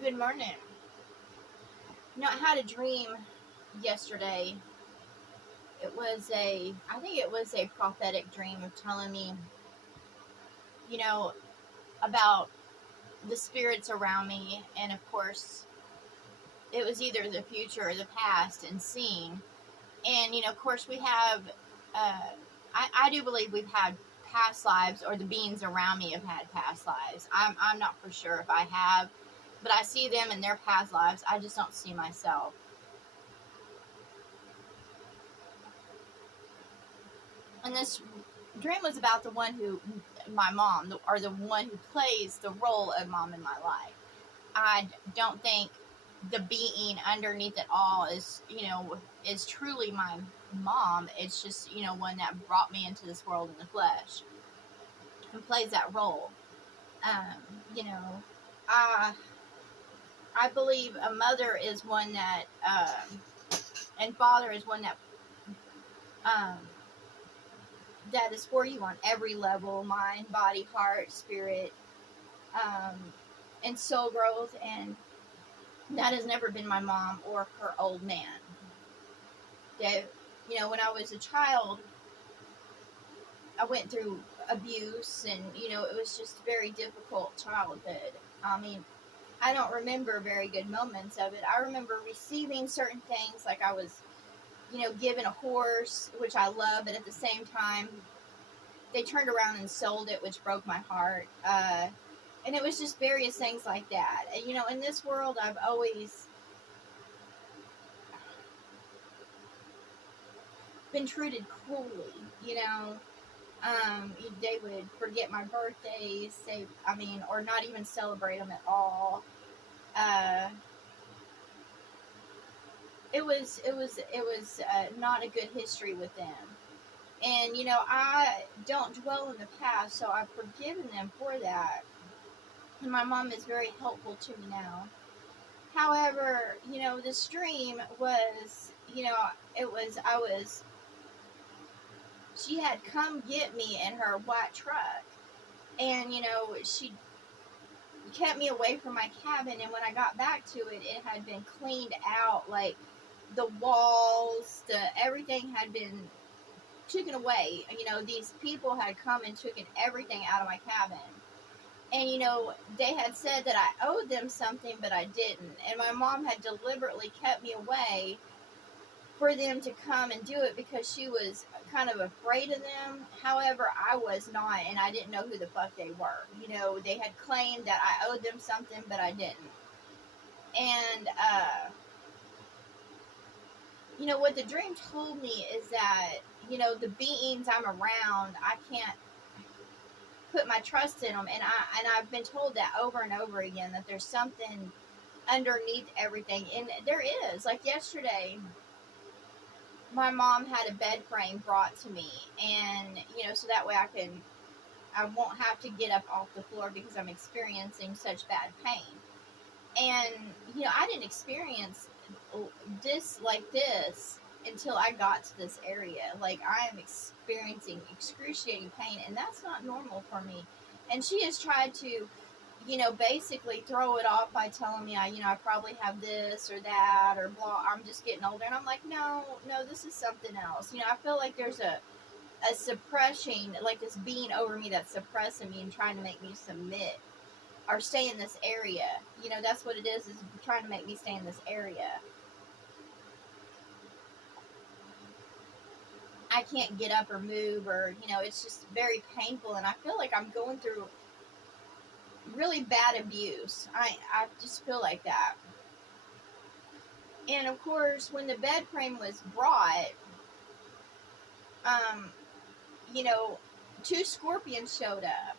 Good morning. I had a dream yesterday. I think it was a prophetic dream of telling me, you know, about the spirits around me. And of course, it was either the future or the past and seeing. And, of course, we have, I do believe we've had past lives, or the beings around me have had past lives. I'm not for sure if I have, but I see them in their past lives. I just don't see myself. And this dream was about the one who, my mom, or the one who plays the role of mom in my life. I don't think the being underneath it all is truly my mom. It's just, one that brought me into this world in the flesh and plays that role. Um, you know, I, I believe a mother is one that, and father is one um, that is for you on every level: mind, body, heart, spirit, um, and soul growth. And that has never been my mom or her old man. That, when I was a child, I went through abuse, and it was just a very difficult childhood. I mean, I don't remember very good moments of it. I remember receiving certain things, like I was, given a horse, which I love, but at the same time, they turned around and sold it, which broke my heart. And it was just various things like that. And, in this world, I've always been treated cruelly. They would forget my birthdays, or not even celebrate them at all. Uh, it was not a good history with them. And, I don't dwell in the past, so I've forgiven them for that. And my mom is very helpful to me now. However, this dream was, I was, she had come get me in her white truck. And, she kept me away from my cabin. And when I got back to it, it had been cleaned out. Like, the walls, everything had been taken away. These people had come and taken everything out of my cabin. And, they had said that I owed them something, but I didn't. And my mom had deliberately kept me away for them to come and do it, because she was kind of afraid of them. However, I was not, and I didn't know who the fuck they were. They had claimed that I owed them something, but I didn't. And, what the dream told me is that, the beings I'm around, I can't put my trust in them. And I've been told that over and over again, that there's something underneath everything. And there is. Like yesterday, my mom had a bed frame brought to me, and so that way I won't have to get up off the floor because I'm experiencing such bad pain. And I didn't experience this like this until I got to this area. Like, I am experiencing excruciating pain, and that's not normal for me. And she has tried to, basically throw it off by telling me I probably have this or that or blah. I'm just getting older, and I'm like, no, no, this is something else. I feel like there's a suppressing, like this being over me that's suppressing me and trying to make me submit or stay in this area. That's what it is trying to make me stay in this area. I can't get up or move, or, it's just very painful, and I feel like I'm going through really bad abuse. I just feel like that. And of course, when the bed frame was brought, um, you know, two scorpions showed up.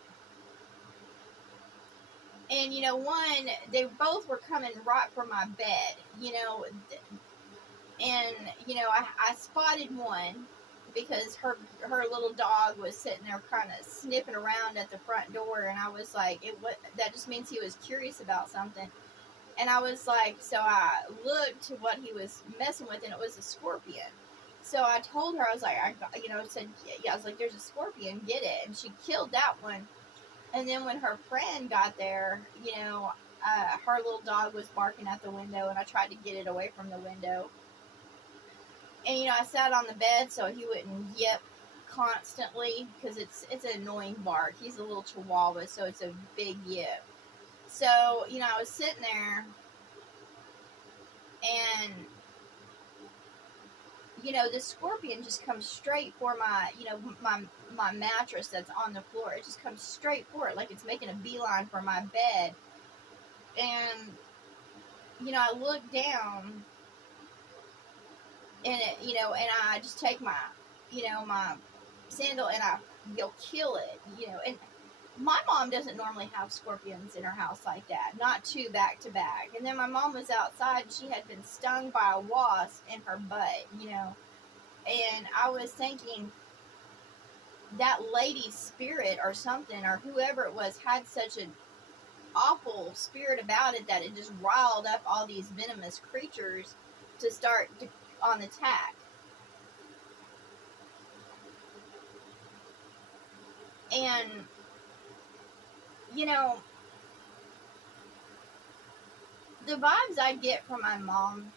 And, one, they both were coming right for my bed, and, I spotted one because her little dog was sitting there kind of sniffing around at the front door, and I was like, that just means he was curious about something. And I was like, so I looked to what he was messing with, and it was a scorpion. So I told her, I was like, said, yeah, I was like, there's a scorpion, get it. And she killed that one. And then when her friend got there, her little dog was barking at the window, and I tried to get it away from the window. And I sat on the bed so he wouldn't yip constantly, because it's an annoying bark. He's a little chihuahua, so it's a big yip. So I was sitting there, and the scorpion just comes straight for my mattress that's on the floor. It just comes straight for it, like it's making a beeline for my bed. And I look down, and and I just take my my sandal, and I go kill it. And my mom doesn't normally have scorpions in her house like that, not two back to back. And then my mom was outside, and she had been stung by a wasp in her butt. And I was thinking, that lady's spirit or something, or whoever it was, had such an awful spirit about it that it just riled up all these venomous creatures to start on attack. And the vibes I get from my mom,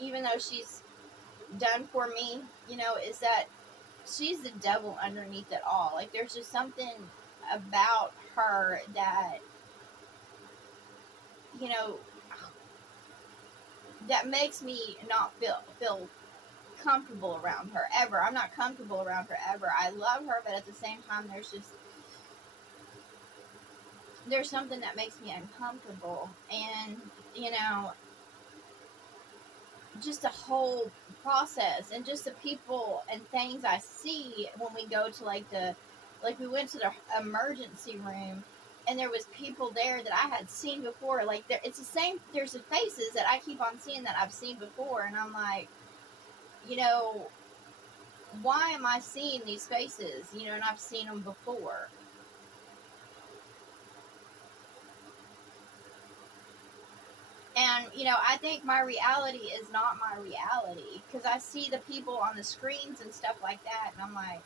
even though she's done for me, is that she's the devil underneath it all. Like, there's just something about her that that makes me not feel comfortable around her ever. I'm not comfortable around her ever. I love her, but at the same time, there's something that makes me uncomfortable. And just the whole process, and just the people and things I see when we go to we went to the emergency room, and there was people there that I had seen before. Like, it's the same. There's the faces that I keep on seeing that I've seen before, and I'm like, why am I seeing these faces? And I've seen them before. And I think my reality is not my reality, because I see the people on the screens and stuff like that, and I'm like,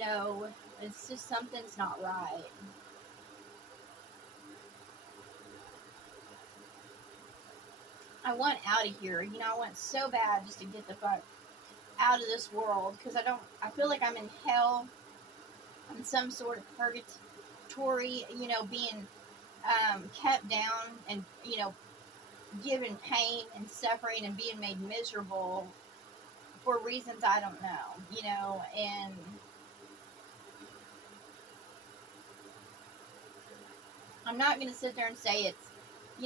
no, it's just, something's not right. I want out of here. I want so bad just to get the fuck out of this world, because I feel like I'm in hell, in some sort of purgatory, being kept down, and given pain and suffering, and being made miserable for reasons I don't know, and I'm not going to sit there and say it's,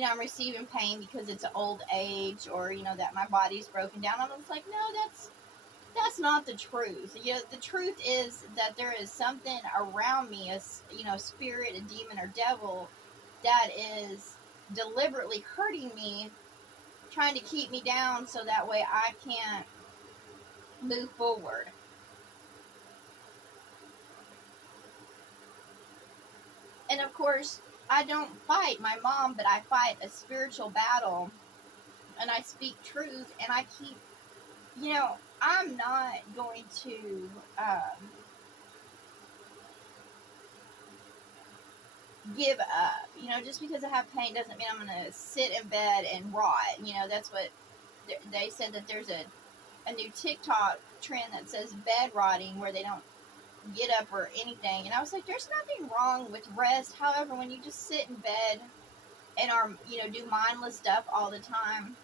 I'm receiving pain because it's old age, or, that my body's broken down. I'm just like, no, that's not the truth. The truth is that there is something around me, a spirit, a demon, or devil, that is deliberately hurting me, trying to keep me down so that way I can't move forward. And of course, I don't fight my mom, but I fight a spiritual battle, and I speak truth, and I keep, I'm not going to give up. Just because I have pain doesn't mean I'm going to sit in bed and rot. That's what they said, that there's a new TikTok trend that says bed rotting, where they don't get up or anything. And I was like, there's nothing wrong with rest. However, when you just sit in bed and are, do mindless stuff all the time,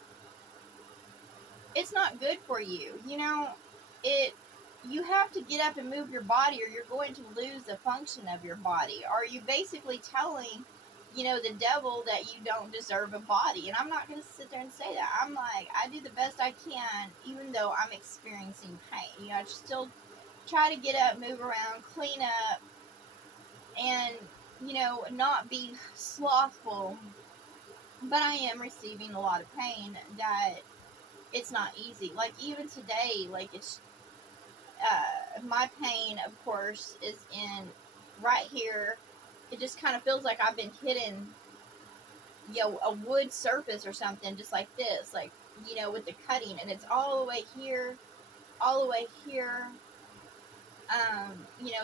it's not good for you. You have to get up and move your body, or you're going to lose the function of your body. Are you basically telling, the devil that you don't deserve a body? And I'm not going to sit there and say that. I'm like, I do the best I can, even though I'm experiencing pain. I still try to get up, move around, clean up, and, not be slothful. But I am receiving a lot of pain that it's not easy. Like, even today, like, it's my pain, of course, is in right here. It just kind of feels like I've been hitting, a wood surface or something, just like this, like, with the cutting, and it's all the way here, all the way here.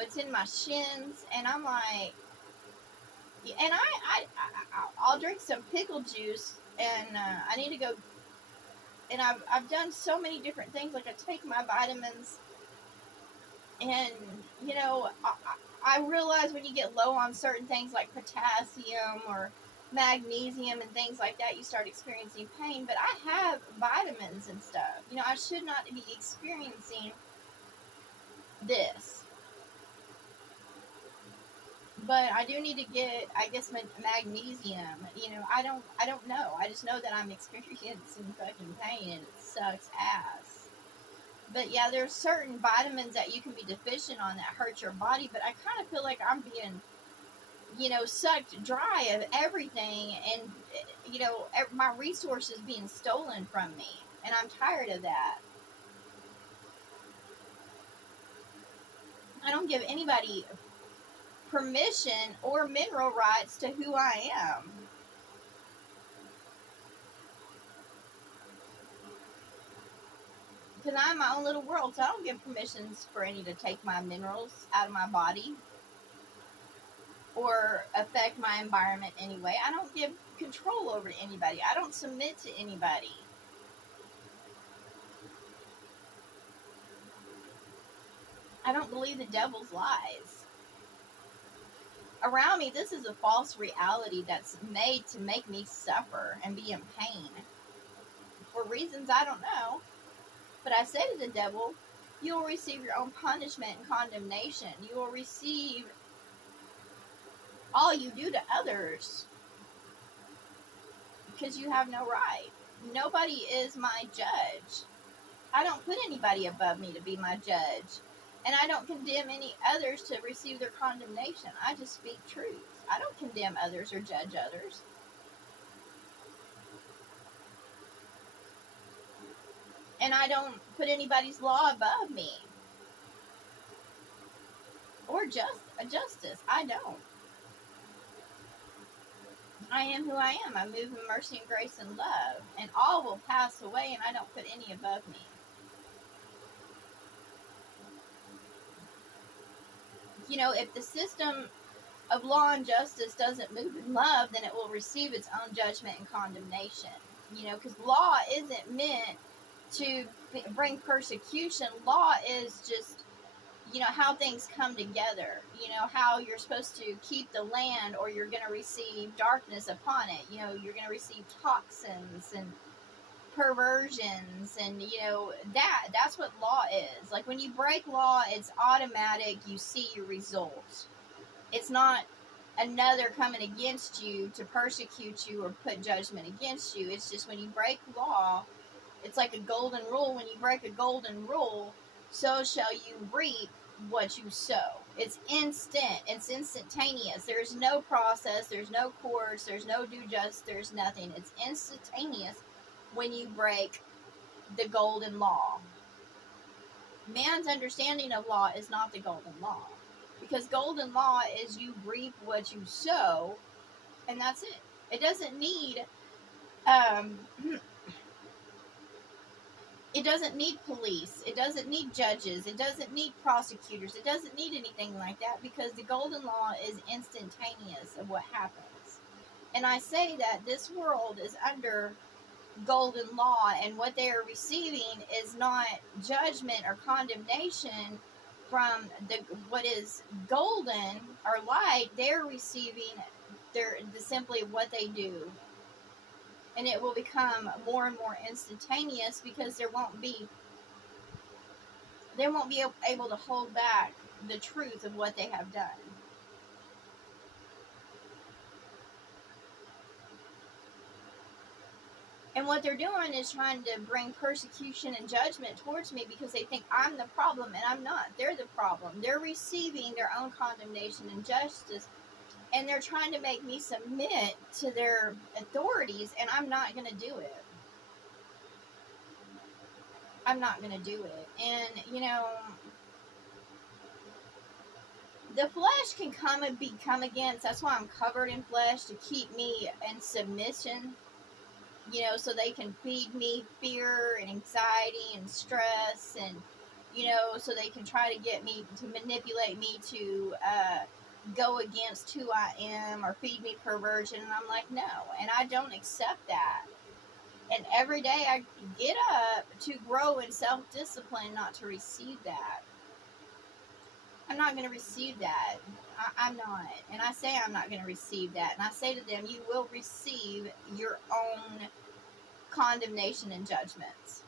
It's in my shins, and I'm like, And I'll drink some pickle juice, and I need to go. And I've done so many different things. Like I take my vitamins, and I realize when you get low on certain things like potassium or magnesium and things like that, you start experiencing pain. But I have vitamins and stuff. I should not be experiencing this. But I do need to get, I guess, magnesium. I don't know. I just know that I'm experiencing fucking pain and it sucks ass. But yeah, there's certain vitamins that you can be deficient on that hurt your body. But I kind of feel like I'm being, sucked dry of everything, and my resources being stolen from me, and I'm tired of that. I don't give anybody permission or mineral rights to who I am. Because I'm my own little world, so I don't give permissions for any to take my minerals out of my body or affect my environment anyway. I don't give control over anybody. I don't submit to anybody. I don't believe the devil's lies. Around me, this is a false reality that's made to make me suffer and be in pain for reasons I don't know. But I say to the devil, you will receive your own punishment and condemnation. You will receive all you do to others because you have no right. Nobody is my judge. I don't put anybody above me to be my judge. And I don't condemn any others to receive their condemnation. I just speak truth. I don't condemn others or judge others. And I don't put anybody's law above me or justice. I don't. I am who I am. I move in mercy and grace and love. And all will pass away, and I don't put any above me. If the system of law and justice doesn't move in love, then it will receive its own judgment and condemnation. Because law isn't meant to bring persecution. Law is just, how things come together. How you're supposed to keep the land, or you're going to receive darkness upon it. You're going to receive toxins and perversions, and that's what law is. Like when you break law, it's automatic. You see your results. It's not another coming against you to persecute you or put judgment against you. It's just when you break law, it's like a golden rule. When you break a golden rule, so shall you reap what you sow. It's instant. It's instantaneous. There's no process. There's no course. There's no due justice. There's nothing. It's instantaneous when you break the golden law. Man's understanding of law is not the golden law. Because golden law is you reap what you sow, and that's it. It doesn't need it doesn't need police. It doesn't need judges. It doesn't need prosecutors. It doesn't need anything like that, because the golden law is instantaneous of what happens. And I say that this world is under golden law, and what they are receiving is not judgment or condemnation from what is golden or light. They're receiving simply what they do, and it will become more and more instantaneous, because they won't be able to hold back the truth of what they have done. And what they're doing is trying to bring persecution and judgment towards me, because they think I'm the problem, and I'm not. They're the problem. They're receiving their own condemnation and justice, and they're trying to make me submit to their authorities, and I'm not going to do it. I'm not going to do it. And, the flesh can come against. That's why I'm covered in flesh, to keep me in submission. So they can feed me fear and anxiety and stress, and, so they can try to get me to manipulate me to go against who I am or feed me perversion. And I'm like, no. And I don't accept that. And every day I get up to grow in self discipline, not to receive that. I'm not going to receive that. I'm not. And I say I'm not going to receive that. And I say to them, you will receive your own condemnation and judgments.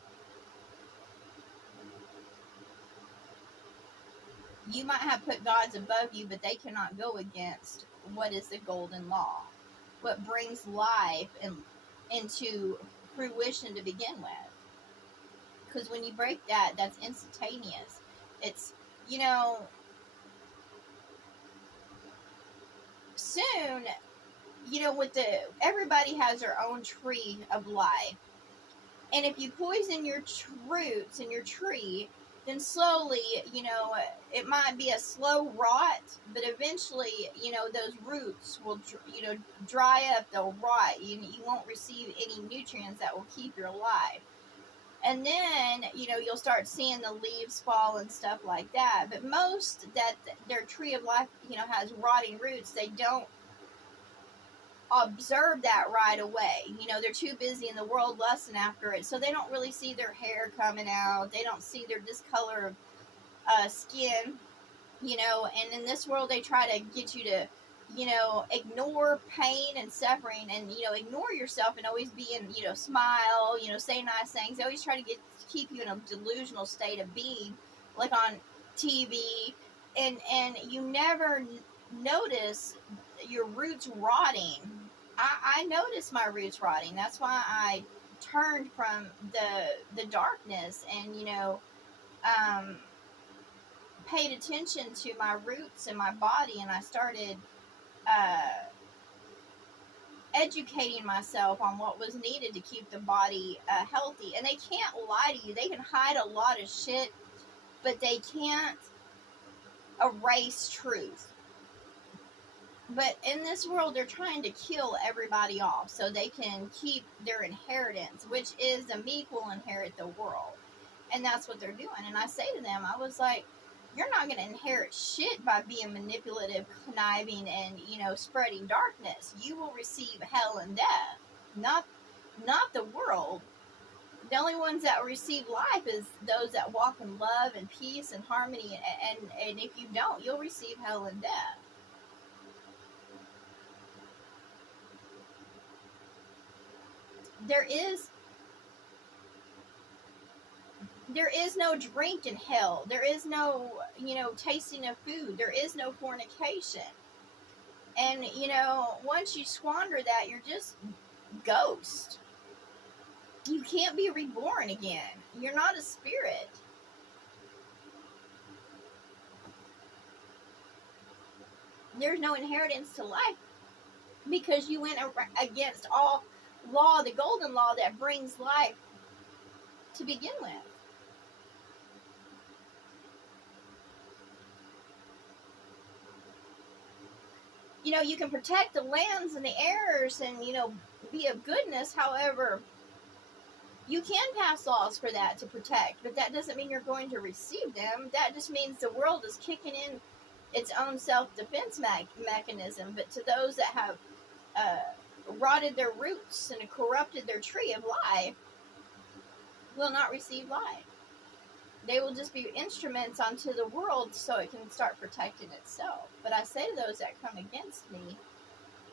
You might have put gods above you, but they cannot go against what is the golden law, what brings life into fruition to begin with. Because when you break that, that's instantaneous. It's, you know, soon, you know, with everybody has their own tree of life. And if you poison your roots in your tree, then slowly, you know, it might be a slow rot, but eventually, you know, those roots will, you know, dry up, they'll rot. You won't receive any nutrients that will keep you alive. And then, you know, you'll start seeing the leaves fall and stuff like that. But most that their tree of life, you know, has rotting roots, they don't observe that right away. You know, they're too busy in the world lusting after it, so they don't really see their hair coming out. They don't see their discolor of skin, you know. And in this world, they try to get you to, you know, ignore pain and suffering, and, you know, ignore yourself, and always be in, you know, smile, you know, say nice things. They always try to keep you in a delusional state of being, like on TV, and you never notice your roots rotting. I noticed my roots rotting. That's why I turned from the darkness and, you know, paid attention to my roots and my body, and I started educating myself on what was needed to keep the body healthy. And they can't lie to you. They can hide a lot of shit, but they can't erase truth. But in this world, they're trying to kill everybody off so they can keep their inheritance, which is the meek will inherit the world. And that's what they're doing. And I say to them, I was like, you're not going to inherit shit by being manipulative, conniving, and, you know, spreading darkness. You will receive hell and death, not the world. The only ones that receive life is those that walk in love and peace and harmony. And if you don't, you'll receive hell and death. There is no drink in hell. There is no, you know, tasting of food. There is no fornication. And, you know, once you squander that, you're just ghost. You can't be reborn again. You're not a spirit. There's no inheritance to life because you went against all law, the golden law that brings life to begin with. You know, you can protect the lands and the airs and, you know, be of goodness. However, you can pass laws for that to protect, but that doesn't mean you're going to receive them. That just means the world is kicking in its own self-defense mechanism. But to those that have rotted their roots and corrupted their tree of life, will not receive life. They will just be instruments onto the world so it can start protecting itself. But I say to those that come against me,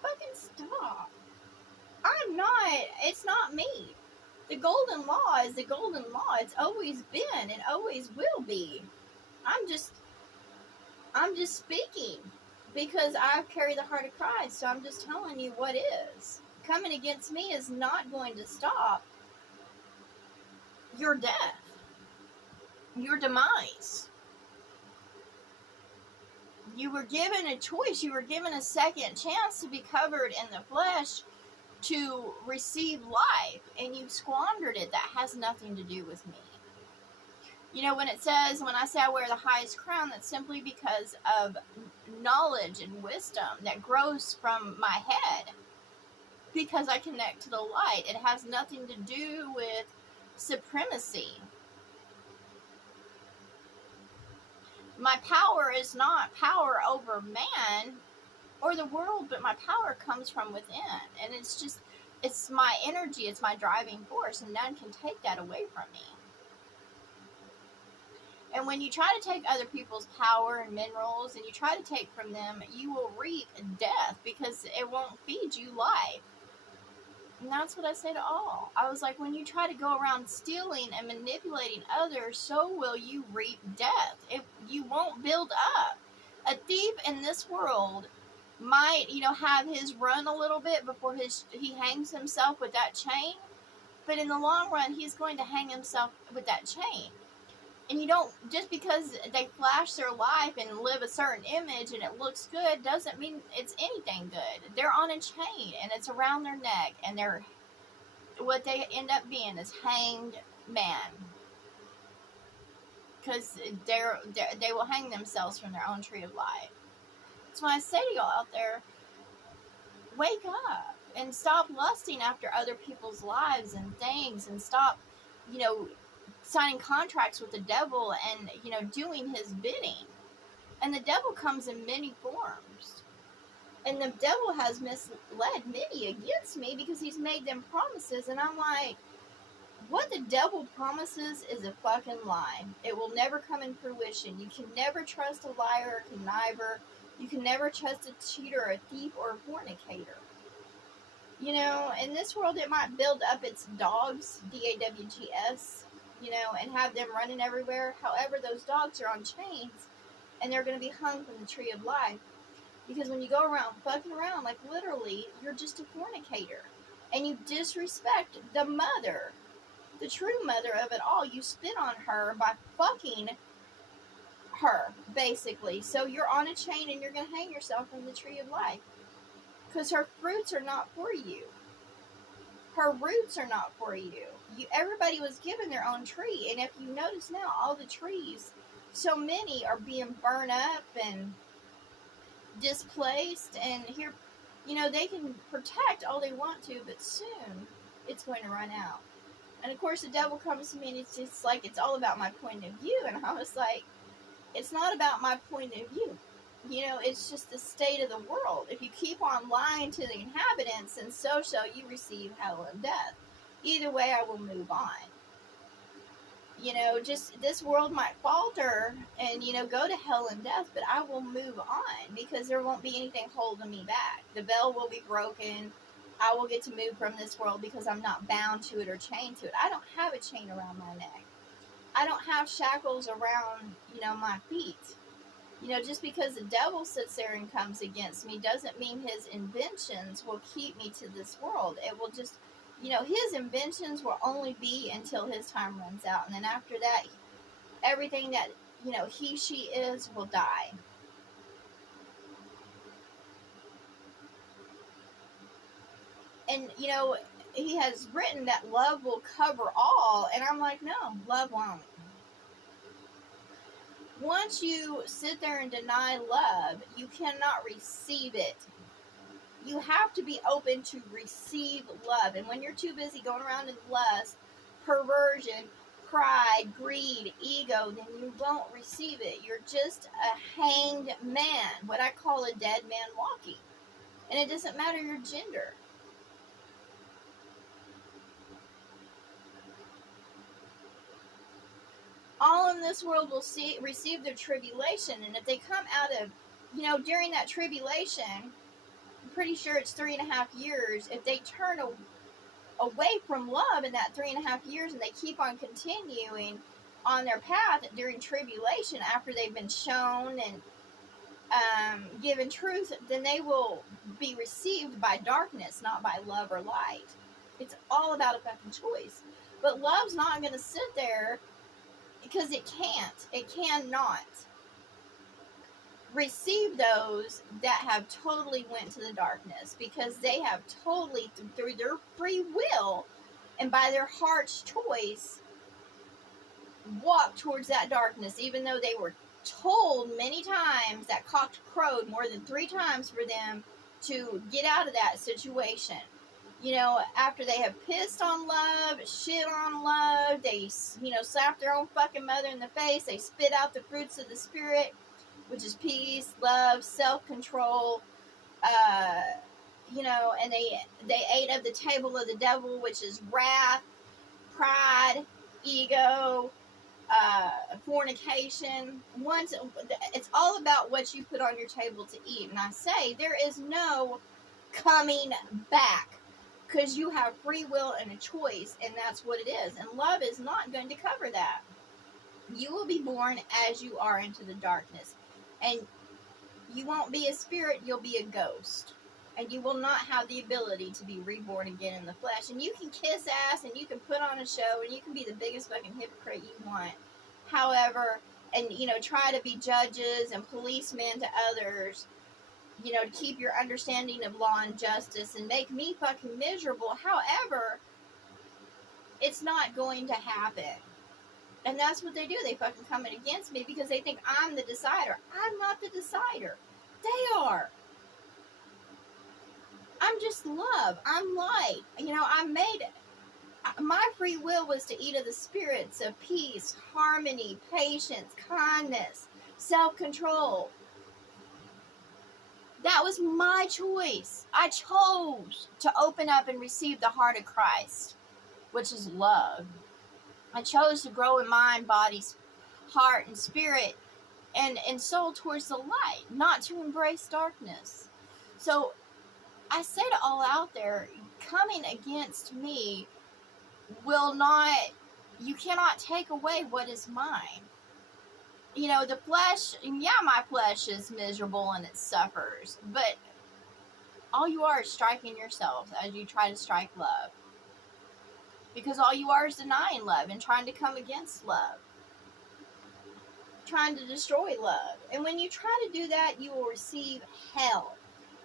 fucking stop. I'm not, it's not me. The golden law is the golden law. It's always been and always will be. I'm just speaking because I carry the heart of Christ. So I'm just telling you what is. Coming against me is not going to stop your death, your demise. You were given a choice. You were given a second chance to be covered in the flesh to receive life, and you squandered it. That has nothing to do with me. You know, when I say I wear the highest crown, that's simply because of knowledge and wisdom that grows from my head, because I connect to the light. It has nothing to do with supremacy. My power is not power over man or the world, but my power comes from within. And it's my energy, it's my driving force, and none can take that away from me. And when you try to take other people's power and minerals and you try to take from them, you will reap death because it won't feed you life. And that's what I say to all. I was like, when you try to go around stealing and manipulating others, so will you reap death. You won't build up. A thief in this world might, have his run a little bit before he hangs himself with that chain. But in the long run, he's going to hang himself with that chain. And you don't, just because they flash their life and live a certain image and it looks good, doesn't mean it's anything good. They're on a chain and it's around their neck, and what they end up being is hanged man. Because they will hang themselves from their own tree of life. So when I say to y'all out there, wake up and stop lusting after other people's lives and things, and stop, signing contracts with the devil and, doing his bidding. And the devil comes in many forms. And the devil has misled many against me because he's made them promises. And I'm like, what the devil promises is a fucking lie. It will never come in fruition. You can never trust a liar, a conniver. You can never trust a cheater, a thief, or a fornicator. In this world, it might build up its dogs, DAWGS, and have them running everywhere. However, those dogs are on chains, and they're going to be hung from the tree of life. Because when you go around fucking around, like literally, you're just a fornicator. And you disrespect the mother, the true mother of it all. You spit on her by fucking her, basically. So you're on a chain and you're going to hang yourself from the tree of life. Because her fruits are not for you. Her roots are not for you. Everybody was given their own tree. And if you notice now, all the trees, so many are being burned up and displaced. And here, they can protect all they want to, but soon it's going to run out. And of course, the devil comes to me and it's just like, it's all about my point of view. And I was like, it's not about my point of view. It's just the state of the world. If you keep on lying to the inhabitants, and so shall you receive hell and death. Either way, I will move on. Just this world might falter and, go to hell and death, but I will move on because there won't be anything holding me back. The veil will be broken. I will get to move from this world because I'm not bound to it or chained to it. I don't have a chain around my neck. I don't have shackles around, my feet. Just because the devil sits there and comes against me doesn't mean his inventions will keep me to this world. It will just, his inventions will only be until his time runs out. And then after that, everything that, he, she is will die. And, he has written that love will cover all. And I'm like, no, love won't. Once you sit there and deny love, you cannot receive it. You have to be open to receive love. And when you're too busy going around in lust, perversion, pride, greed, ego, then you won't receive it. You're just a hanged man, what I call a dead man walking. And it doesn't matter your gender. All in this world will receive their tribulation. And if they come out of, during that tribulation, I'm pretty sure it's 3.5 years. If they turn away from love in that 3.5 years and they keep on continuing on their path during tribulation after they've been shown and given truth, then they will be received by darkness, not by love or light. It's all about a fucking choice. But love's not going to sit there because it can't. It cannot receive those that have totally went to the darkness, because they have totally, through their free will and by their heart's choice, walked towards that darkness, even though they were told many times, that cock crowed more than 3 times for them to get out of that situation. After they have pissed on love, shit on love, they, slap their own fucking mother in the face, they spit out the fruits of the Spirit, which is peace, love, self-control, and they ate of the table of the devil, which is wrath, pride, ego, fornication. It's all about what you put on your table to eat. And I say there is no coming back, because you have free will and a choice, and that's what it is. And love is not going to cover that. You will be born as you are into the darkness, and you won't be a spirit, you'll be a ghost. And you will not have the ability to be reborn again in the flesh. And you can kiss ass, and you can put on a show, and you can be the biggest fucking hypocrite you want. However, and, try to be judges and policemen to others, to keep your understanding of law and justice and make me fucking miserable. However, it's not going to happen. And that's what they do. They fucking come in against me because they think I'm the decider. I'm not the decider. They are. I'm just love. I'm light. I'm made. My free will was to eat of the spirits of peace, harmony, patience, kindness, self-control. That was my choice. I chose to open up and receive the heart of Christ, which is love. I chose to grow in mind, body, heart, and spirit, and soul towards the light, not to embrace darkness. So I say to all out there, coming against me you cannot take away what is mine. The flesh, my flesh is miserable and it suffers, but all you are is striking yourself as you try to strike love. Because all you are is denying love and trying to come against love. Trying to destroy love. And when you try to do that, you will receive hell.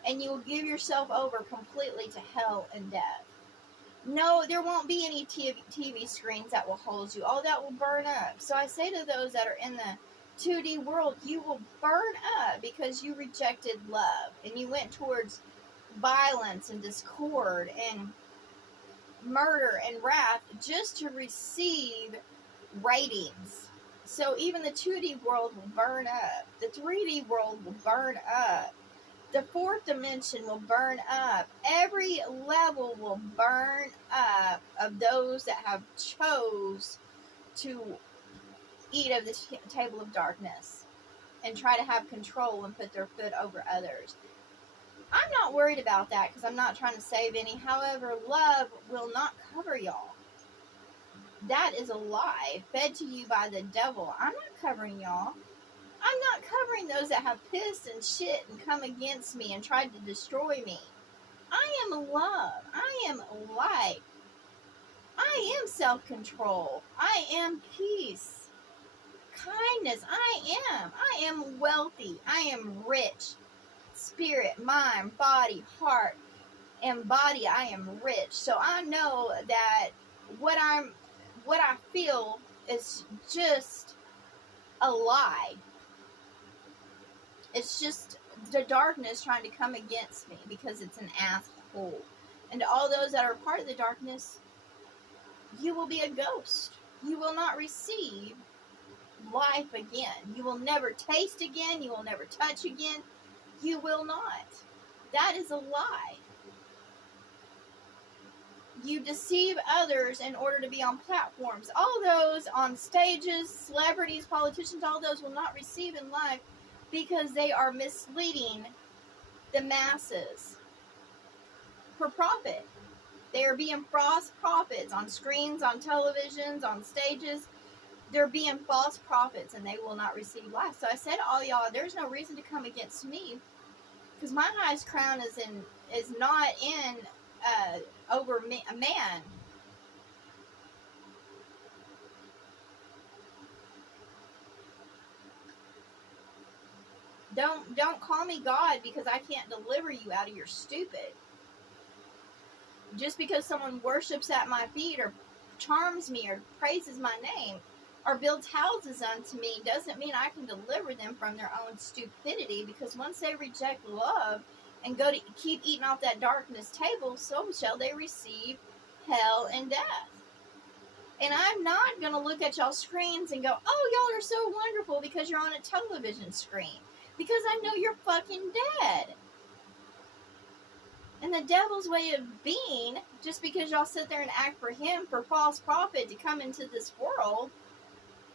And you will give yourself over completely to hell and death. No, there won't be any TV screens that will hold you. All that will burn up. So I say to those that are in the 2D world, you will burn up because you rejected love. And you went towards violence and discord and murder and wrath just to receive ratings. So even the 2D world will burn up. The 3D world will burn up. The fourth dimension will burn up. Every level will burn up of those that have chose to eat of the table of darkness and try to have control and put their foot over others. I'm not worried about that because I'm not trying to save any. However, love will not cover y'all. That is a lie fed to you by the devil. I'm not covering y'all. I'm not covering those that have pissed and shit and come against me and tried to destroy me. I am love. I am light. I am self-control. I am peace. Kindness. I am wealthy. I am rich. Spirit, mind, body, heart, and body. I am rich. So I know that what I feel is just a lie. It's just the darkness trying to come against me because it's an asshole. And to all those that are part of the darkness, you will be a ghost. You will not receive life again. You will never taste again. You will never touch again. You will not. That is a lie. You deceive others in order to be on platforms. All those on stages, celebrities, politicians, all those will not receive in life because they are misleading the masses for profit. They are being false prophets on screens, on televisions, on stages. They're being false prophets and they will not receive life. So I said to all y'all, there's no reason to come against me because my highest crown is not in over a man. Don't call me God because I can't deliver you out of your stupid. Just because someone worships at my feet or charms me or praises my name or builds houses unto me doesn't mean I can deliver them from their own stupidity, because once they reject love and go to keep eating off that darkness table, so shall they receive hell and death. And I'm not going to look at y'all screens and go, oh, y'all are so wonderful because you're on a television screen. Because I know you're fucking dead. And the devil's way of being, just because y'all sit there and act for him, for false prophet to come into this world,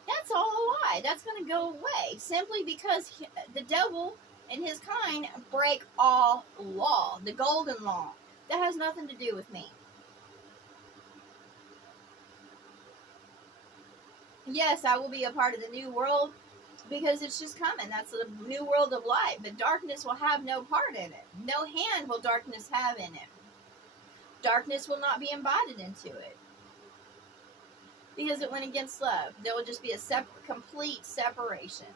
that's all a lie. That's going to go away. Simply because the devil and his kind break all law. The golden law. That has nothing to do with me. Yes, I will be a part of the new world because it's just coming. That's the new world of light. But darkness will have no part in it. No hand will darkness have in it. Darkness will not be invited into it. Because it went against love. There will just be a complete separation.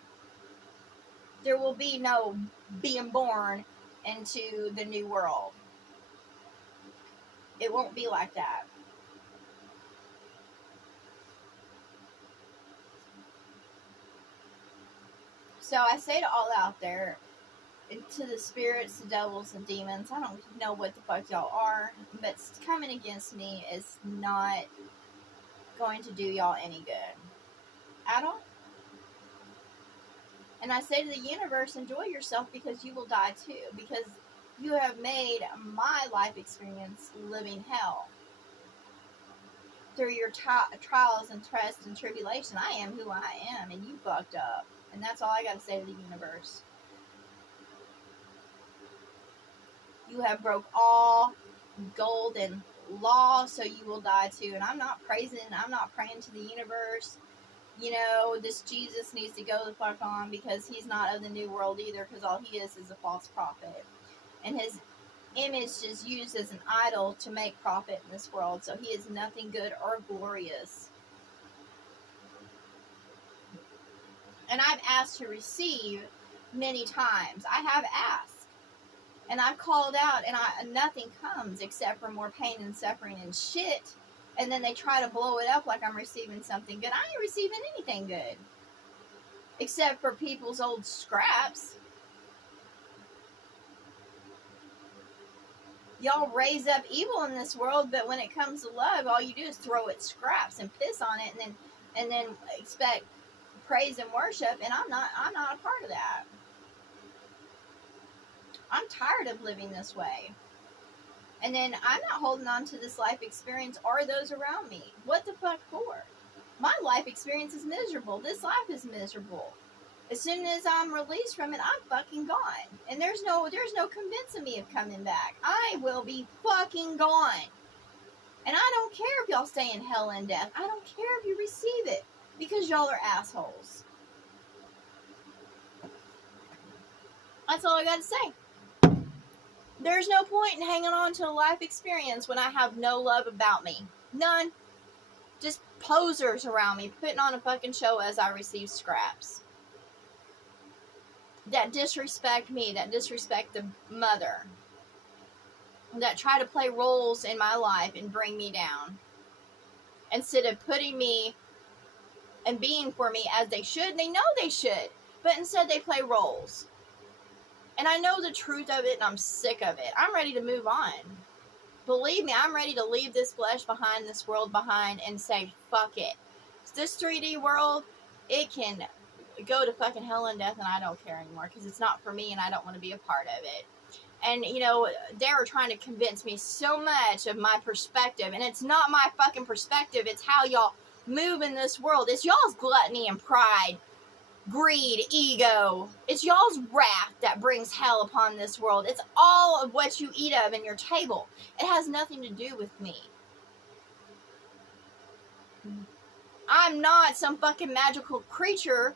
There will be no being born into the new world. It won't be like that. So I say to all out there, to the spirits, the devils, and demons, I don't know what the fuck y'all are, but coming against me is not going to do y'all any good. At all. And I say to the universe, enjoy yourself because you will die too. Because you have made my life experience living hell. Through your trials and tests and tribulation, I am who I am, and you fucked up. And that's all I got to say to the universe. You have broke all golden law, so you will die too. And I'm not praying to the universe. You know, this Jesus needs to go the fuck on because he's not of the new world either, because all he is a false prophet. And his image is used as an idol to make profit in this world, so he is nothing good or glorious. And I've asked to receive many times. I have asked. And I've called out, and nothing comes except for more pain and suffering and shit. And then they try to blow it up like I'm receiving something good. I ain't receiving anything good. Except for people's old scraps. Y'all raise up evil in this world, but when it comes to love, all you do is throw it scraps and piss on it, and then expect praise and worship. And I'm not a part of that. I'm tired of living this way. And then I'm not holding on to this life experience or those around me. What the fuck for? My life experience is miserable. This life is miserable. As soon as I'm released from it, I'm fucking gone. And there's no convincing me of coming back. I will be fucking gone. And I don't care if y'all stay in hell and death. I don't care if you receive it. Because y'all are assholes. That's all I gotta say. There's no point in hanging on to a life experience when I have no love about me. None. Just posers around me, putting on a fucking show as I receive scraps. That disrespect me, that disrespect the mother. That try to play roles in my life and bring me down. Instead of putting me and being for me as they should. They know they should. But instead they play roles. And I know the truth of it, and I'm sick of it. I'm ready to move on. Believe me, I'm ready to leave this flesh behind, this world behind, and say, fuck it. This 3D world, it can go to fucking hell and death, and I don't care anymore, because it's not for me, and I don't want to be a part of it. And, you know, they were trying to convince me so much of my perspective, and it's not my fucking perspective, it's how y'all move in this world. It's y'all's gluttony and pride. Greed, ego. It's y'all's wrath that brings hell upon this world. It's all of what you eat of in your table. It has nothing to do with me. I'm not some fucking magical creature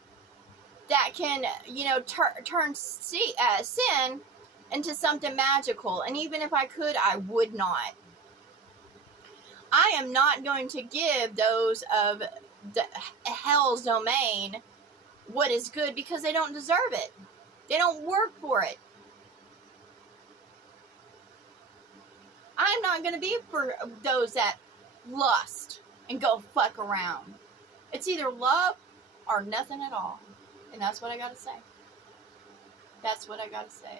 that can, you know, turn sin into something magical. And even if I could, I would not. I am not going to give those of the hell's domain what is good because they don't deserve it. They don't work for it. I'm not going to be for those that lust and go fuck around. It's either love or nothing at all. And that's what I got to say. That's what I got to say.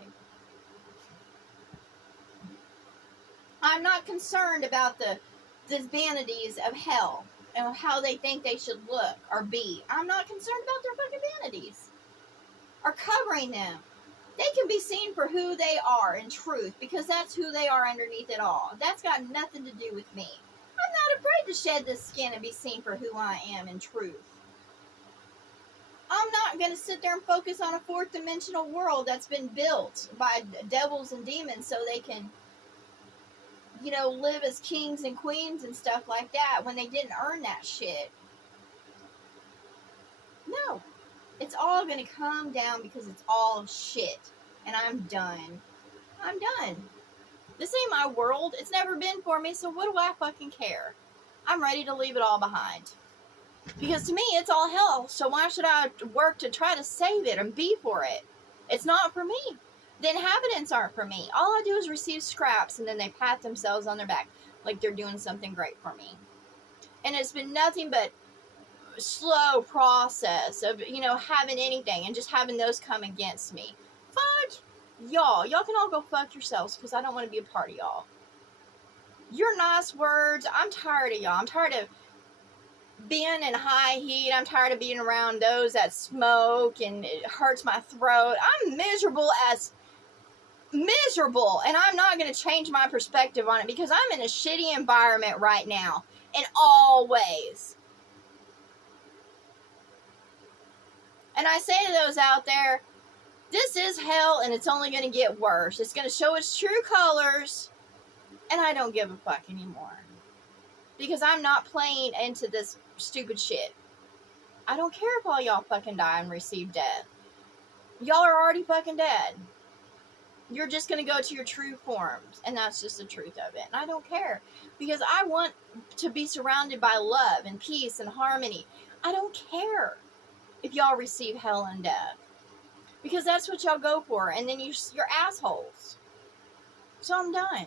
I'm not concerned about the vanities of hell and how they think they should look or be. I'm not concerned about their fucking vanities or covering them. They can be seen for who they are in truth, because that's who they are underneath it all. That's got nothing to do with me. I'm not afraid to shed this skin and be seen for who I am in truth. I'm not going to sit there and focus on a fourth dimensional world that's been built by devils and demons so they can, you know, live as kings and queens and stuff like that when they didn't earn that shit. No. It's all going to come down because it's all shit. And I'm done. I'm done. This ain't my world. It's never been for me, so what do I fucking care? I'm ready to leave it all behind. Because to me, it's all hell, so why should I work to try to save it and be for it? It's not for me. The inhabitants aren't for me. All I do is receive scraps, and then they pat themselves on their back like they're doing something great for me. And it's been nothing but slow process of, you know, having anything and just having those come against me. Fuck y'all. Y'all can all go fuck yourselves, because I don't want to be a part of y'all. Your nice words, I'm tired of y'all. I'm tired of being in high heat. I'm tired of being around those that smoke and it hurts my throat. I'm miserable, and I'm not going to change my perspective on it, because I'm in a shitty environment right now in all ways. And I say to those out there, this is hell, and it's only going to get worse. It's going to show its true colors, and I don't give a fuck anymore. Because I'm not playing into this stupid shit. I don't care if all y'all fucking die and receive death. Y'all are already fucking dead. You're just going to go to your true forms, and that's just the truth of it. And I don't care, because I want to be surrounded by love and peace and harmony. I don't care if y'all receive hell and death, because that's what y'all go for, and then you're assholes. So I'm done.